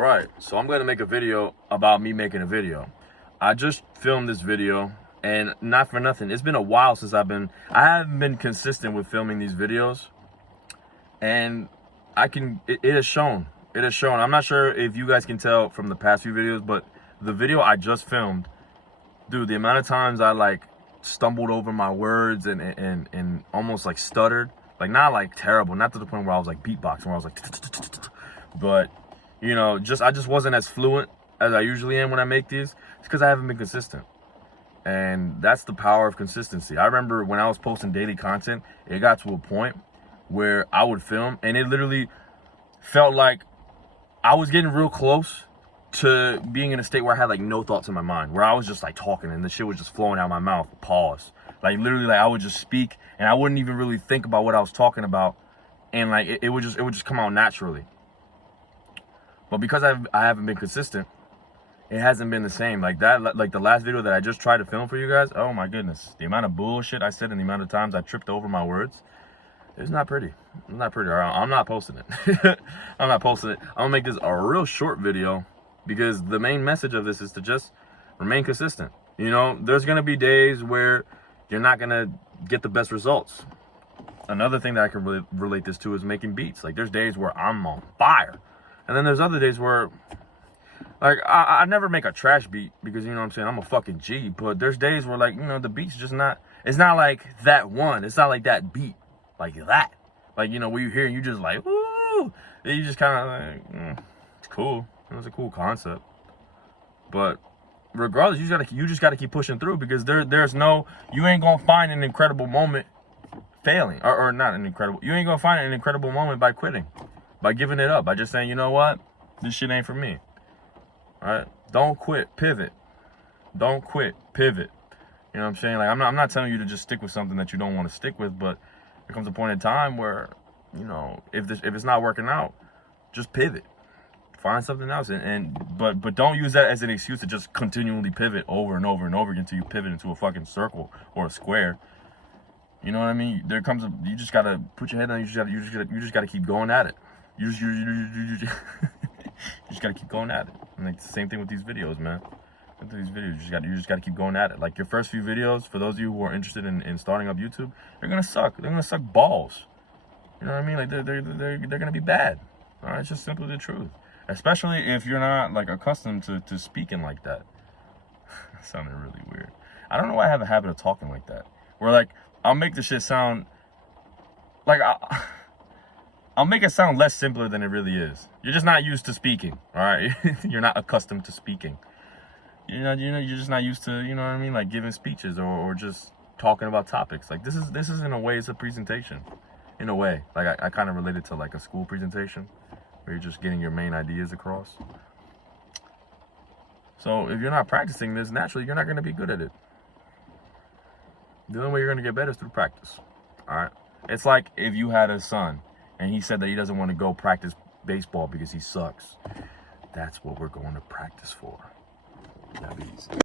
Alright, so I'm going to make a video about me making a video. I just filmed this video, and not for nothing, it's been a while since I haven't been consistent with filming these videos, and it has shown. It has shown. I'm not sure if you guys can tell from the past few videos, but the video I just filmed, dude, the amount of times I like stumbled over my words and almost like stuttered, like not like terrible, not to the point where I was like beatboxing, where I was like, but you know, I just wasn't as fluent as I usually am when I make these. It's because I haven't been consistent. And that's the power of consistency. I remember when I was posting daily content, it got to a point where I would film and it literally felt like I was getting real close to being in a state where I had like no thoughts in my mind, where I was just like talking and the shit was just flowing out of my mouth. Pause. Like literally, like I would just speak and I wouldn't even really think about what I was talking about, and like it would just come out naturally. But because I haven't been consistent, it hasn't been the same. Like that, like the last video that I just tried to film for you guys, oh my goodness. The amount of bullshit I said and the amount of times I tripped over my words, it's not pretty. It's not pretty. I'm not posting it. I'm not posting it. I'm gonna make this a real short video because the main message of this is to just remain consistent. You know, there's gonna be days where you're not gonna get the best results. Another thing that I can really relate this to is making beats. Like there's days where I'm on fire. And then there's other days where, like, I never make a trash beat because, you know what I'm saying, I'm a fucking G. But there's days where, like, you know, the beat's just not, it's not like that one. It's not like that beat, like that. Like, you know, where you hear and you just like, woo. And you just kind of like, it's cool. It was a cool concept. But regardless, you just gotta keep pushing through because there's no, you ain't gonna find an incredible moment failing. Or not an incredible, you ain't gonna find an incredible moment by quitting. By giving it up, by just saying, you know what, this shit ain't for me. All right, don't quit, pivot. Don't quit, pivot. You know what I'm saying? Like I'm not telling you to just stick with something that you don't want to stick with, but there comes a point in time where, you know, if it's not working out, just pivot. Find something else, but don't use that as an excuse to just continually pivot over and over and over again until you pivot into a fucking circle or a square. You know what I mean? There comes you just gotta put your head down. You just gotta keep going at it. You just gotta keep going at it. And like the same thing with these videos, man. With these videos, you just gotta keep going at it. Like your first few videos, for those of you who are interested in starting up YouTube, they're gonna suck. They're gonna suck balls. You know what I mean? Like they're gonna be bad. All right, it's just simply the truth. Especially if you're not like accustomed to speaking like that. That sounded really weird. I don't know why I have a habit of talking like that. Where like I'll make the shit sound like I'll make it sound less simpler than it really is. You're just not used to speaking, all right? You're not accustomed to speaking. You're just not used to, you know what I mean, like giving speeches or just talking about topics. Like this is in a way, it's a presentation. In a way, like I kind of relate it to like a school presentation where you're just getting your main ideas across. So if you're not practicing this, naturally, you're not going to be good at it. The only way you're going to get better is through practice, all right? It's like if you had a son and he said that he doesn't want to go practice baseball because he sucks. That's what we're going to practice for. That'd be easy.